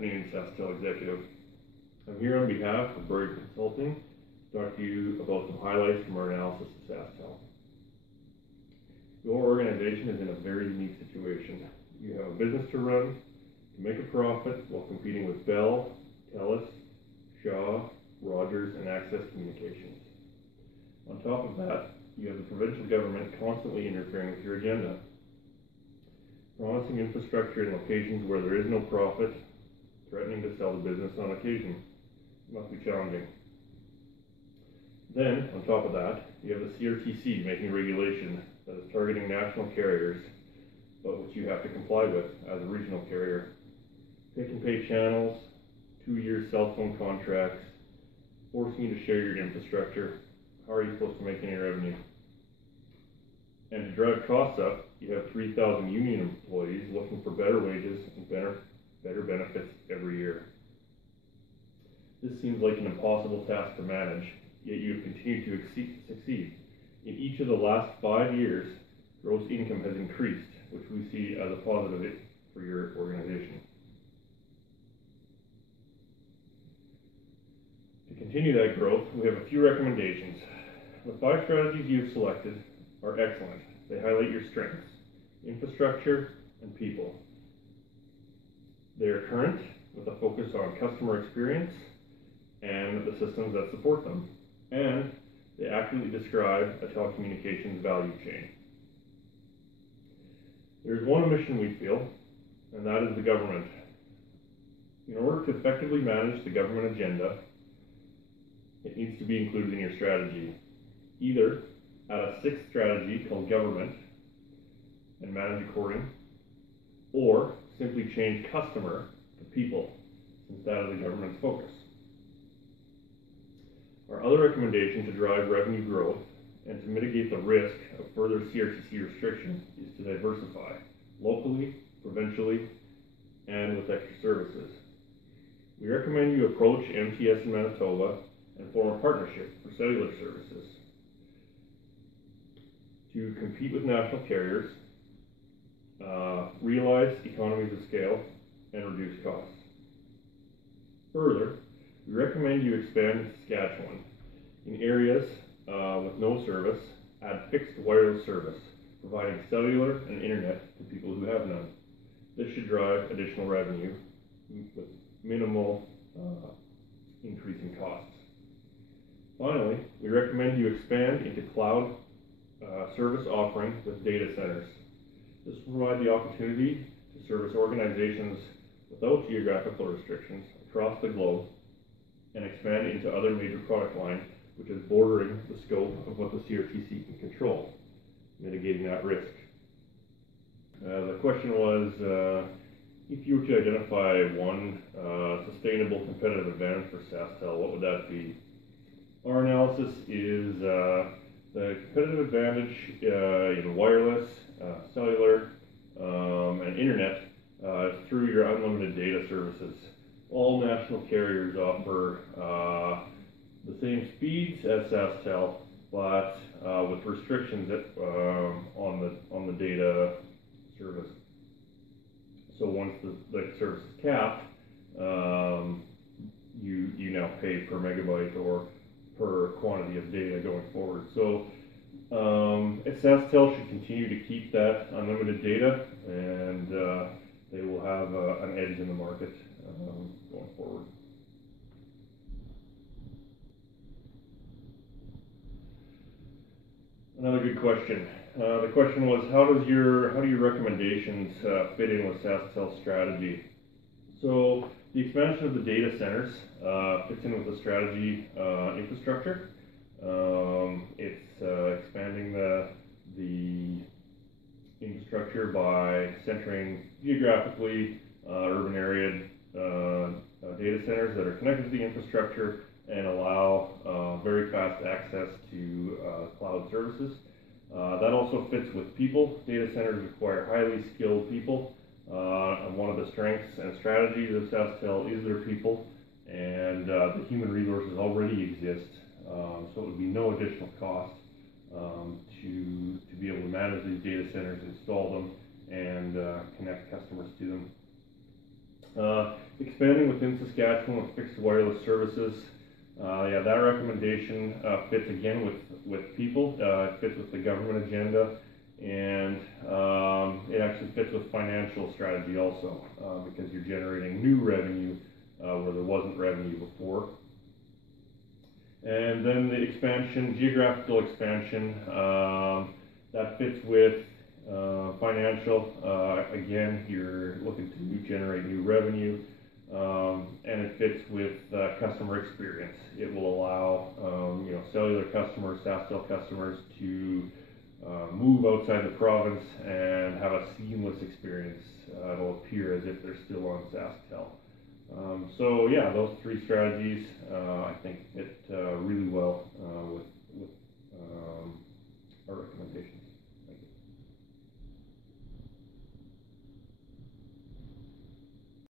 afternoon, SaskTel Executive. I'm here on behalf of Bird Consulting to talk to you about some highlights from our analysis of SaskTel. Your organization is in a very unique situation. You have a business to run, to make a profit while competing with Bell, TELUS, Shaw, Rogers, and Access Communications. On top of that, you have the provincial government constantly interfering with your agenda, promising infrastructure in locations where there is no profit, threatening to sell the business on occasion. It must be challenging. Then, on top of that, you have the CRTC making regulation that is targeting national carriers, but which you have to comply with as a regional carrier. Pick and pay channels, 2-year cell phone contracts, forcing you to share your infrastructure. How are you supposed to make any revenue? And to drive costs up, you have 3,000 union employees looking for better wages and better benefits every year. This seems like an impossible task to manage, yet you have continued to succeed. In each of the last 5 years, gross income has increased, which we see as a positive for your organization. To continue that growth, we have a few recommendations. The 5 strategies you have selected are excellent. They highlight your strengths, infrastructure, and people. They are current, with a focus on customer experience and the systems that support them. And they accurately describe a telecommunications value chain. There is one omission we feel, and that is the government. In order to effectively manage the government agenda, it needs to be included in your strategy. Either add a 6th strategy called government and manage according, or simply change customer to people, since that is the government's focus. Our other recommendation to drive revenue growth and to mitigate the risk of further CRTC restrictions is to diversify locally, provincially, and with extra services. We recommend you approach MTS in Manitoba and form a partnership for cellular services to compete with national carriers, realize economies of scale, and reduce costs. Further, we recommend you expand to Saskatchewan. In areas with no service, add fixed wireless service, providing cellular and internet to people who have none. This should drive additional revenue with minimal increase in costs. Finally, we recommend you expand into cloud service offering with data centers. This will provide the opportunity to service organizations without geographical restrictions across the globe and expand into other major product lines, which is bordering the scope of what the CRTC can control, mitigating that risk. The question was, if you were to identify one sustainable competitive advantage for SaskTel, what would that be? Our analysis is the competitive advantage in wireless, cellular, and internet through your unlimited data services. All national carriers offer the same speeds as SaskTel, but with restrictions on the data service. So once the service is capped, you now pay per megabyte or per quantity of data going forward. So SaskTel should continue to keep that unlimited data, and they will have an edge in the market going forward. Another good question. The question was, how do your recommendations fit in with SaskTel's strategy? So the expansion of the data centers fits in with the strategy infrastructure. It's expanding the infrastructure by centering geographically urban area data centers that are connected to the infrastructure and allow very fast access to cloud services. That also fits with people. Data centers require highly skilled people. And one of the strengths and strategies of SaskTel is their people, and the human resources already exist, so it would be no additional cost to be able to manage these data centers, install them, and connect customers to them. expanding within Saskatchewan with fixed wireless services. Yeah, that recommendation fits again with people. It fits with the government agenda, and it actually fits with financial strategy also, because you're generating new revenue where there wasn't revenue before. And then the expansion, geographical expansion, that fits with financial. Again, you're looking to generate new revenue, and it fits with customer experience. It will allow cellular customers, SaskTel customers to move outside the province and have a seamless experience. It'll appear as if they're still on SaskTel. So yeah, those three strategies I think fit really well with our recommendations.